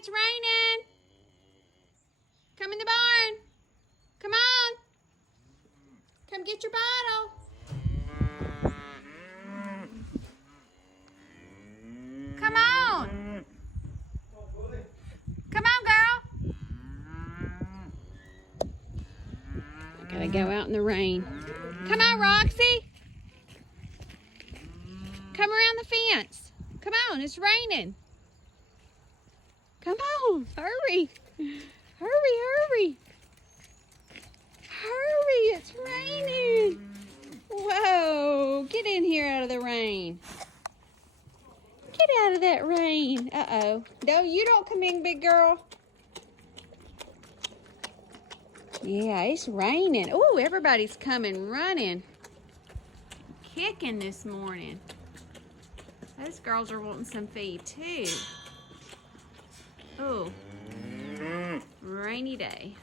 it's raining. Come in the barn. Come on. Come get your bottle. Come on. Come on, girl. I gotta go out in the rain. Come on, Roxy. Come around the fence. Come on, it's raining. Come on, hurry. Hurry, hurry. Hurry, it's raining. Whoa, get in here out of the rain. Get out of that rain. Uh-oh. No, you don't come in, big girl. Yeah, it's raining. Oh, everybody's coming running. Kicking this morning. Those girls are wanting some feed too. Oh, rainy day.